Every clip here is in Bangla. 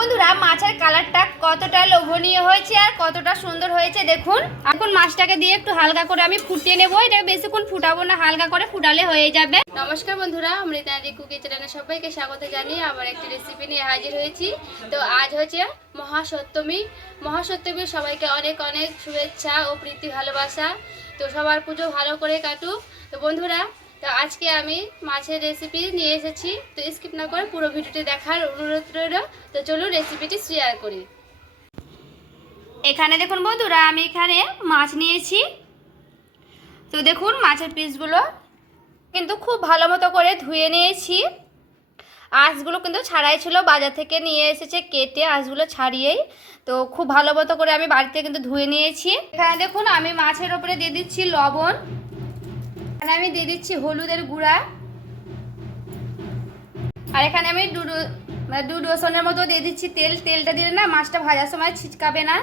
বন্ধুরা, মাছের কালারটা কতটা লোভনীয় হয়েছে আর কতটা সুন্দর হয়েছে দেখুন। এখন মাছটাকে দিয়ে একটু হালকা করে আমি ফুটিয়ে নেব। এটা বেশিক্ষণ ফুটাবো না, হালকা করে ফুটালে হয়ে যাবে। নমস্কার বন্ধুরা, অমৃতা রিকু কিচেনে সবাইকে স্বাগত জানিয়ে আবার একটি রেসিপি নিয়ে হাজির হয়েছি। তো আজ হচ্ছে মহাসপ্তমী। মহাসপ্তমীর সবাইকে অনেক অনেক শুভেচ্ছা ও প্রীতি ভালোবাসা। তো সবার পুজো ভালো করে কাটুক। তো বন্ধুরা তো আজকে আমি মাছের রেসিপি নিয়ে এসেছি। তো স্কিপ না করে পুরো ভিডিওটি দেখার অনুরোধ রইল। তো চলুন রেসিপিটি শেয়ার করি। এখানে দেখুন বন্ধুরা, আমি এখানে মাছ নিয়েছি। তো দেখুন মাছের পিসগুলো কিন্তু খুব ভালো মতো করে ধুয়ে নিয়েছি। আঁশগুলো কিন্তু ছাড়াই ছিল, বাজার থেকে নিয়ে এসেছে কেটে আঁশগুলো ছাড়িয়েই। তো খুব ভালো মতো করে আমি বাড়িতে কিন্তু ধুয়ে নিয়েছি। এখানে দেখুন, আমি মাছের ওপরে দিয়ে দিচ্ছি লবণ। এখানে আমি দিয়ে দিচ্ছি হলুদের গুঁড়া। আর এখানে আমি দু মানে দু ডোসনের মতো দিয়ে দিচ্ছি তেল। তেলটা দিলে না মাছটা ভাজার সময় ছিটকাবে না।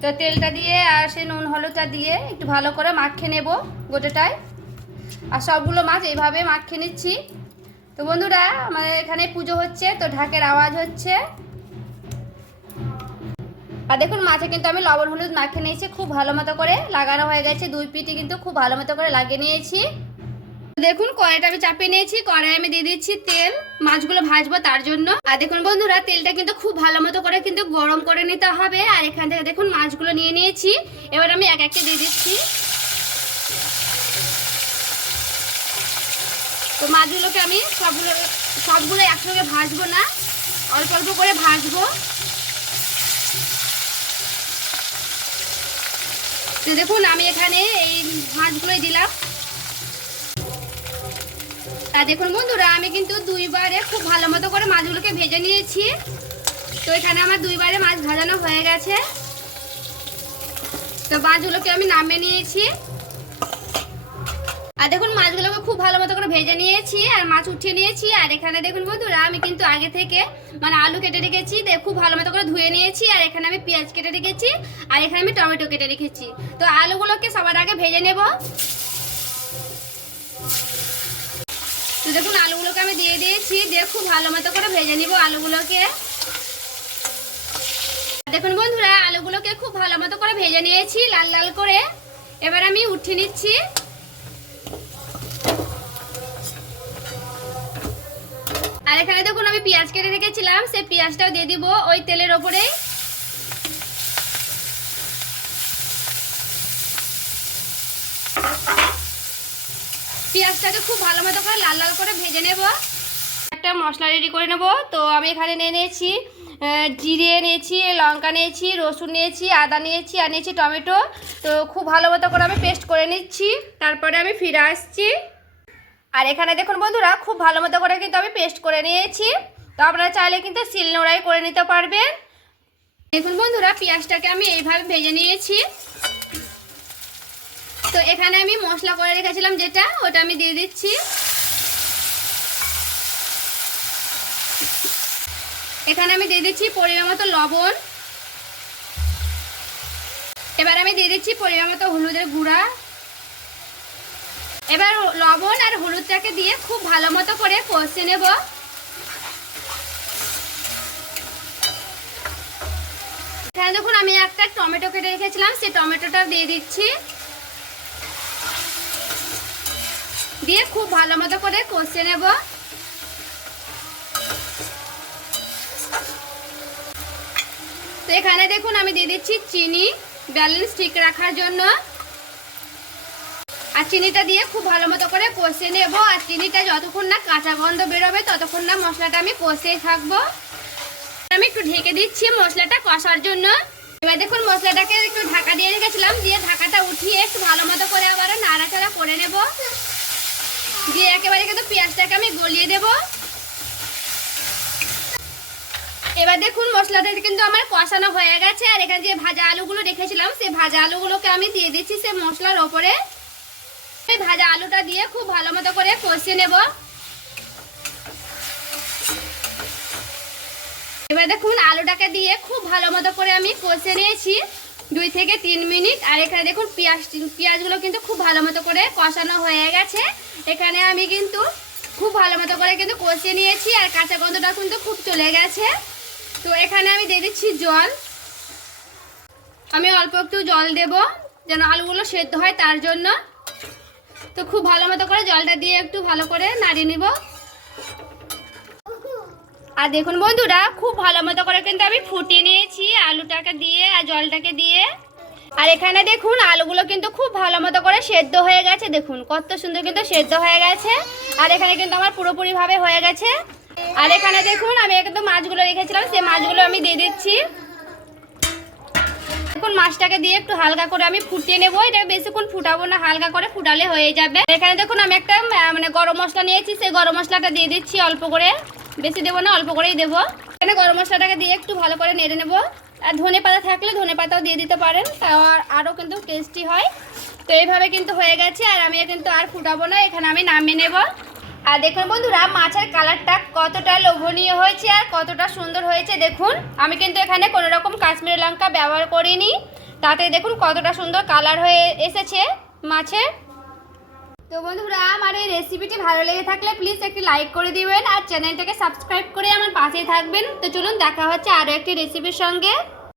তো তেলটা দিয়ে আর সেই নুন হলুদটা দিয়ে একটু ভালো করে মাখিয়ে নেব গোটাটায়। আর সবগুলো মাছ এইভাবে মাখিয়ে নিচ্ছি। তো বন্ধুরা, আমাদের এখানে পুজো হচ্ছে, তো ঢাকের আওয়াজ হচ্ছে। আর দেখুন, মাছে কিন্তু আমি লবণ, হলুদ মাখিয়ে নিয়েছি, খুব ভালো মতো করে লাগানো হয়ে গেছে। দুই পিটি কিন্তু খুব ভালো মতো করে লাগিয়ে নিয়েছি। দেখুন, কড়াইটা আমি চাপিয়ে নিয়েছি কড়াই আমি দিয়ে দিচ্ছি তেল। মাছগুলো ভাজবো তার জন্য। আর দেখুন বন্ধুরা, তেলটা কিন্তু খুব ভালো মতো করে কিন্তু গরম করে নিতে হবে। আর এখান থেকে দেখুন, মাছগুলো নিয়ে নিয়েছি। এবার আমি এক একটা দিয়ে দিচ্ছি। তো মাছগুলোকে আমি সবগুলো সবগুলো একসঙ্গে ভাজবো না। অল্প অল্প করে ভাজবো। তো দেখুন, আমি এখানে এই মাছগুলোই দিলাম। তা দেখুন বন্ধুরা, আমি কিন্তু দুইবারে খুব ভালো মতো করে মাছগুলোকে ভেজে নিয়েছি। তো এখানে আমার দুইবারে মাছ ভাজানো হয়ে গেছে। তো মাছগুলোকে আমি নামিয়ে নিয়েছি। আর দেখুন মাছগুলোকে খুব ভালো মতো করে ভেজে নিয়েছি আর মাছ উঠিয়ে নিয়েছি। আর এখানে দেখুন বন্ধুরা, আমি কিন্তু আগে থেকে মানে আলু কেটে রেখেছি খুব ভালো মতো করে ধুয়ে নিয়েছি। আর এখানে আমি পেঁয়াজ কেটে রেখেছি, আর এখানে আমি টমেটো কেটে রেখেছি। তো আলুগুলোকে সবার আগে ভেজে নেব। তো দেখুন, আলুগুলোকে আমি দিয়ে দিয়েছি, দিয়ে খুব ভালো মতো করে ভেজে নিব আলুগুলোকে। দেখুন বন্ধুরা, আলুগুলোকে খুব ভালো মতো করে ভেজে নিয়েছি, লাল লাল করে। এবার আমি উঠিয়ে নিচ্ছি। আর এখানে দেখুন আমি পেঁয়াজ কেটে রেখেছিলাম, সেই পেঁয়াজটাও দিয়ে দিব ওই তেলের ওপরে। পেঁয়াজটাকে খুব ভালো মতো করে লাল লাল করে ভেজে নেব। একটা মশলা রেডি করে নেব। তো আমি এখানে নিয়ে নিয়েছি জিরে নিয়েছি, লঙ্কা নিয়েছি, রসুন নিয়েছি, আদা নিয়েছি, আর নিয়েছি টমেটো। তো খুব ভালো মতো করে আমি পেস্ট করে নিচ্ছি। তারপরে আমি ফিরে আসছি। আর এখানে দেখুন বন্ধুরা, খুব ভালো মতো করে কিন্তু আমি পেস্ট করে নিয়েছি। তো আপনারা চাইলে কিন্তু শিল নোড়াই করে নিতে পারবেন। দেখুন বন্ধুরা, পেঁয়াজটাকে আমি এইভাবে ভেজে নিয়েছি। তো এখানে আমি মশলা করে রেখেছিলাম যেটা, ওটা আমি দিয়ে দিচ্ছি। এখানে আমি দিয়ে দিচ্ছি পরিমাণ মতো লবণ। এবার আমি দিয়ে দিচ্ছি পরিমাণ মতো হলুদের গুঁড়া। এবার লবণ আর হলুদটাকে দিয়ে খুব ভালো মতো করে কষে নেব। এখানে দেখুন, আমি একটা টমেটো কেটে রেখেছিলাম, সেই টমেটোটা দিয়ে দিচ্ছি। দিয়ে খুব ভালো মতো করে কষে নেব। তো এখানে দেখুন, আমি দিয়ে দিচ্ছি চিনি, ব্যালেন্স ঠিক রাখার জন্য। আর চিনিটা দিয়ে খুব ভালো মতো করে কষে নেব। আর চিনিটা যতক্ষণ না কাঁচা গন্ধ বেরোবে, ততক্ষণ না মশলাটা আমি কষেই থাকব। আমি একটু ঢেকে দিচ্ছি মশলাটা কষার জন্য। এবার দেখুন, মশলাটাকে একটু ঢাকা দিয়ে রেখেছিলাম। দিয়ে ঢাকাটা উঠিয়ে একটু ভালো মতো করে আবার নাড়াচাড়া করে নেব। দিয়ে একেবারে কিন্তু পেঁয়াজটাকে আমি গলিয়ে দেব। এবার দেখুন, মশলাটা কিন্তু আমার কষানো হয়ে গেছে। আর এখানে যে ভাজা আলুগুলো রেখেছিলাম সেই ভাজা আলুগুলোকে আমি দিয়ে দিচ্ছি সে মশলার ওপরে। এই ভাজা আলুটা দিয়ে খুব ভালো মতো করে কষিয়ে নেব। এবার দেখুন আলুটাকে দিয়ে খুব ভালো মতো করে আমি কষে নিয়েছি দুই থেকে তিন মিনিট। আর এখানে দেখুন পেঁয়াজ, পেঁয়াজগুলো কিন্তু খুব ভালো মতো করে কষানো হয়ে গেছে। এখানে আমি কিন্তু খুব ভালো মতো করে কিন্তু কষিয়ে নিয়েছি আর কাঁচা গন্ধটা কিন্তু খুব চলে গেছে। তো এখানে আমি দিয়ে দিচ্ছি জল। আমি অল্প একটু জল দেব যেন আলুগুলো সেদ্ধ হয় তার জন্য। তো খুব ভালো মতো করে জলটা দিয়ে একটু ভালো করে নাড়িয়ে নিব। আর দেখুন বন্ধুরা, খুব ভালো মতো করে কিন্তু আমি ফুটিয়ে নিয়েছি আলুটাকে দিয়ে আর জলটাকে দিয়ে। আর এখানে দেখুন, আলুগুলো কিন্তু খুব ভালো মতো করে সেদ্ধ হয়ে গেছে। দেখুন, কত সুন্দর কিন্তু সেদ্ধ হয়ে গেছে। আর এখানে কিন্তু আমার পুরোপুরিভাবে হয়ে গেছে। আর এখানে দেখুন, আমি একদম মাছগুলো রেখেছিলাম সেই মাছগুলো আমি দিয়ে দিচ্ছি। এখন মাছটাকে দিয়ে একটু হালকা করে আমি ফুটিয়ে নেব। এটা বেশিক্ষণ ফুটাবো না, হালকা করে ফুটালে হয়ে যাবে। এখানে দেখুন আমি একটা মানে গরম মশলা নিয়েছি, সেই গরম মশলাটা দিয়ে দিচ্ছি অল্প করে। বেশি দেবো না, অল্প করেই দেবো। এখানে গরম মশলাটাকে দিয়ে একটু ভালো করে নেড়ে নেব। আর ধনে পাতা থাকলে ধনে পাতাও দিয়ে দিতে পারেন আরও কিন্তু টেস্টি হয়। তো এইভাবে কিন্তু হয়ে গেছে, আর আমি কিন্তু আর ফুটাবো না, এখানে আমি নামিয়ে নেব। আর দেখুন বন্ধুরা, মাছের কালারটা কতটা লোভনীয় হয়েছে আর কতটা সুন্দর হয়েছে দেখুন। আমি কিন্তু এখানে কোনো রকম কাশ্মীরি লঙ্কা ব্যবহার করিনি। তাতে দেখুন কতটা সুন্দর কালার হয়ে এসেছে মাছের। তো বন্ধুরা, আমার এই রেসিপিটি ভালো লেগে থাকলে প্লিজ একটি লাইক করে দিবেন আর চ্যানেলটাকে সাবস্ক্রাইব করে আমার পাশেই থাকবেন। তো চলুন দেখা হচ্ছে আরও একটি রেসিপির সঙ্গে।